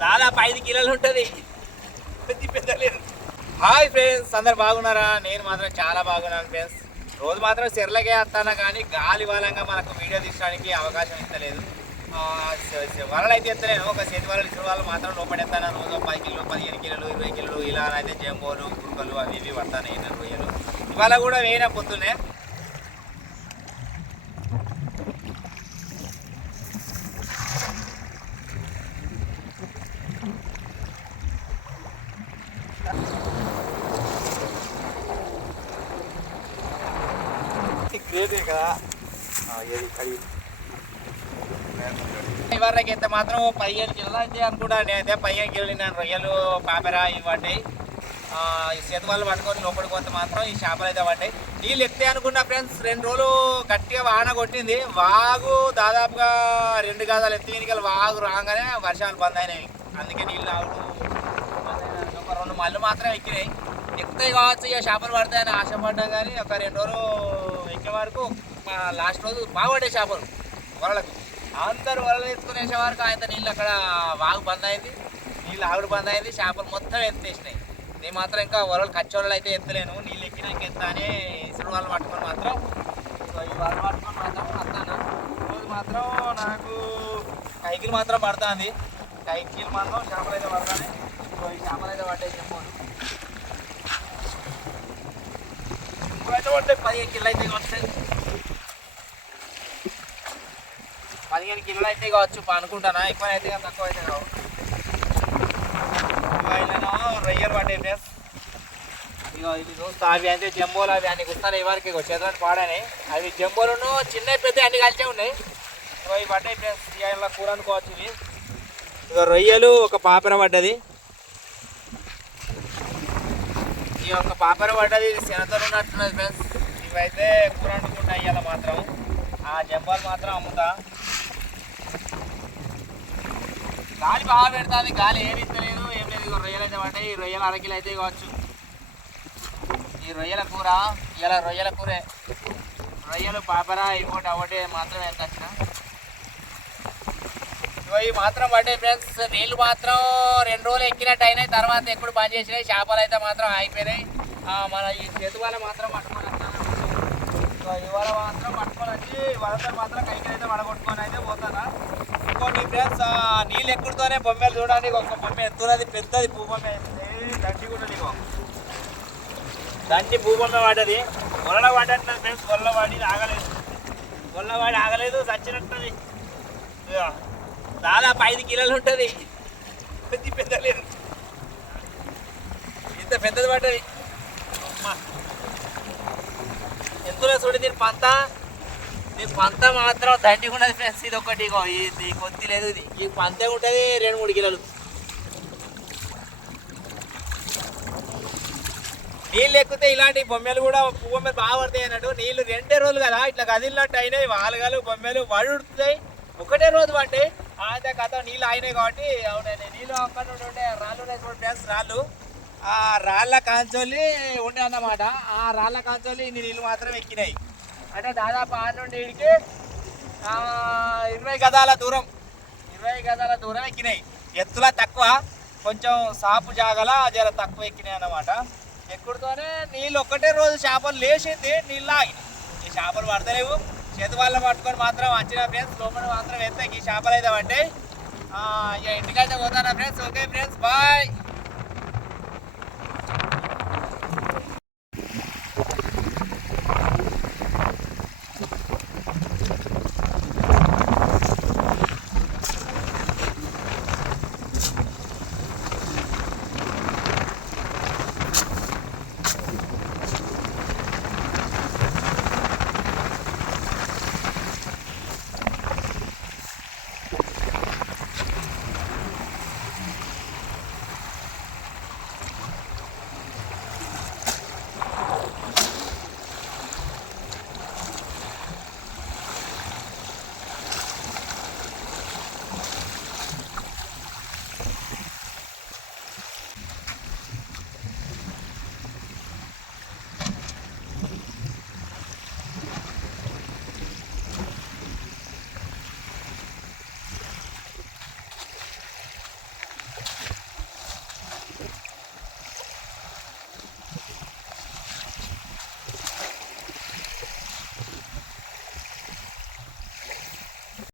దాదాపు ఐదు కిలోలు ఉంటుంది. పెద్ద పెద్ద లేదు. హాయ్ ఫ్రెండ్స్ అందరు బాగున్నారా? నేను మాత్రం చాలా బాగున్నాను ఫ్రెండ్స్. రోజు మాత్రం చెర్లకే వస్తానా కానీ గాలి బలంగా మనకు వీడియో తీసుకోవడానికి అవకాశం ఇస్తలేదు ఆ, వలలు అయితే ఎత్తలేను. ఒక చేతి వలలు ఇచ్చిన వాళ్ళు మాత్రం లోపడెత్తాను రోజు పది కిలోలు పదిహేను కిలోలు ఇరవై కిలోలు ఇలా అయితే జంబోలు కురుకలు అవి ఇవి పడతాను. రొయ్యలు. ఇవాళ కూడా వేయన పొద్దున్నే గ్రేటే కదా? అయితే మాత్రం పదిహేను కిలోలు అయితే అనుకుంటా నేనైతే పదిహేను కిలోలు నేను రొయ్యలు పాపెర ఇవ్వండి ఈ చేతువాళ్ళు పట్టుకొని లోపలికి పోతే మాత్రం ఈ చేపలు అయితే పడ్డాయి. నీళ్ళు ఎత్తే అనుకున్నా ఫ్రెండ్స్ రెండు రోజులు గట్టిగా వాన కొట్టింది. వాగు దాదాపుగా రెండు గదాలు ఎన్నికలు వాగు రాగానే వర్షాలు బంద్ అయినాయి. అందుకే నీళ్ళు ఆవుడు ఒక రెండు మళ్ళు మాత్రం ఎక్కినాయి. ఎక్కుతాయి కావచ్చు ఇక చేపలు పడతాయని ఆశపడ్డా కానీ ఒక రెండు రోజులు వరకు మా లాస్ట్ రోజు బాగుపడే చేపలు వరలకు అందరు వరలు ఎత్తుకుని వేసే వరకు ఆయన నీళ్ళు అక్కడ వాగు బంద్ అయింది. నీళ్ళు ఆవిడ బంద్ అయింది చేపలు మొత్తం ఎత్తేసినాయి. నేను మాత్రం ఇంకా వరలు కచ్చోళ్ళు అయితే ఎత్తలేను. నీళ్ళు ఎక్కినాక ఎత్తానే ఇసుడు వాళ్ళు పట్టుకొని మాత్రం ఈ వరలు పట్టుకొని మాత్రం వస్తాను. రోజు మాత్రం నాకు కైకిలు మాత్రం పడుతుంది. కైకిలు మాత్రం చేపలు అయితే పడతానే. సో ఈ చేపలు అయితే పట్టేసి చెప్పాను ఇప్పుడైతే పదిహేను కిలో అయితే వస్తాయి పదిహేను కిలో అయితే కావచ్చు అనుకుంటానా? ఎక్కువ అయితే తక్కువ అయితే కావు. రొయ్యలు పడ్డాయి ఫ్రెండ్స్ ఇక ఇది చూస్తా అవి అంటే జంబోలు అవి అన్ని కుస్తాను ఇవరికి చేతులని పాడాయి అవి జంబోలను చిన్న పెద్ద అన్ని కలిసే ఉన్నాయి. ఇగో ఇవి పడ్డాయి ఫ్రెండ్స్ ఇలా కూర అనుకోవచ్చు ఇవి. ఇక రొయ్యలు ఒక పాపన పడ్డది. ఈ యొక్క పాపర పడ్డది ఇది ఉన్నట్టున్నది ఫ్రెండ్స్ ఇవైతే కూర వండుకుంటా ఇవాళ మాత్రం. ఆ జంబాలు మాత్రం అమ్ముతా. గాలి బాగా పెడుతుంది. గాలి ఏమి ఇస్తలేదు ఏం లేదు. రొయ్యలు అయితే పడ్డాయి. ఈ రొయ్యలు అరకిలు అయితే కావచ్చు. ఈ రొయ్యల కూర ఇలా రొయ్యల కూరే. రొయ్యలు పాపర ఇంకోటి అవ్వటే మాత్రం ఎంత ఇవి మాత్రం పడ్డాయి ఫ్రెండ్స్ నీళ్ళు మాత్రం రెండు రోజులు ఎక్కినట్టు అయినాయి. తర్వాత ఎప్పుడు బంద్ చేసినాయి. చేపలు అయితే మాత్రం ఆగిపోయినాయి. మన ఈ చేతు మాత్రం పట్టుకొని ఇవాళ మాత్రం పట్టుకొని వచ్చి వాళ్ళతో మాత్రం కైకి అయితే పడగొట్టుకొని అయితే పోతానా? ఇంకోటి ఫ్రెండ్స్ నీళ్ళు ఎక్కుడుతోనే బొమ్మలు చూడడానికి ఒక బొమ్మ ఎత్తున్నది. పెద్దది భూబొమ్మ దండి కూడా నీకు. దండి భూబొమ్మ పడ్డది. గొల్ల పడ్డట్టున్నది ఫ్రెండ్స్ గొల్ల పడి ఆగలేదు. గొల్ల పడి ఆగలేదు. చచ్చినట్టున్నది. దాదాపు ఐదు కిలోలు ఉంటుంది. పెద్ద పెద్ద లేదు. ఇంత పెద్దది పడ్డది. ఎంతలో చూడు దీని పంత? దీని పంత మాత్రం దండి ఉండదు ఫ్రెండ్స్ ఇది ఒకటి ఇది కొద్ది లేదు ఇది. ఈ పంతే ఉంటుంది రెండు మూడు కిలోలు. నీళ్ళు ఎక్కితే ఇలాంటి బొమ్మలు కూడా బొమ్మలు బాగా పడతాయి అన్నట్టు. నీళ్ళు రెండే రోజులు కదా ఇట్లా కదిలినట్టు అయినాయి. వాలుగలు బొమ్మలు పడుతాయి ఒకటే రోజు అంటే అయితే కథ నీళ్ళు అయినాయి కాబట్టి అవునండి నీళ్ళు అక్కడ ఉండే రాళ్ళు ఉన్నాయి చూడండి రాళ్ళు. ఆ రాళ్ళ కాంచోలి ఉండే అన్నమాట. ఆ రాళ్ళ కాంచోలి ఇన్ని నీళ్ళు మాత్రం ఎక్కినాయి. అంటే దాదాపు ఆరు నుండి ఇడికి ఇరవై గదాల దూరం ఇరవై గదాల దూరం ఎక్కినాయి. ఎత్తుల తక్కువ కొంచెం సాపు జాగల జర తక్కువ ఎక్కినాయి అన్నమాట. ఎక్కుడుతోనే నీళ్ళు ఒక్కటే రోజు చేపలు లేచింది నీళ్ళు ఆగినాయి. ఈ చేపలు పడతలేవు. చేతివాళ్ళ పట్టుకొని మాత్రం వచ్చిన ఫ్రెండ్స్ లోపల మాత్రం ఎత్తే ఈ చేపలు అయితే పట్టాయి ఇక ఇంటికైతే పోతానా ఫ్రెండ్స్ ఓకే ఫ్రెండ్స్ బాయ్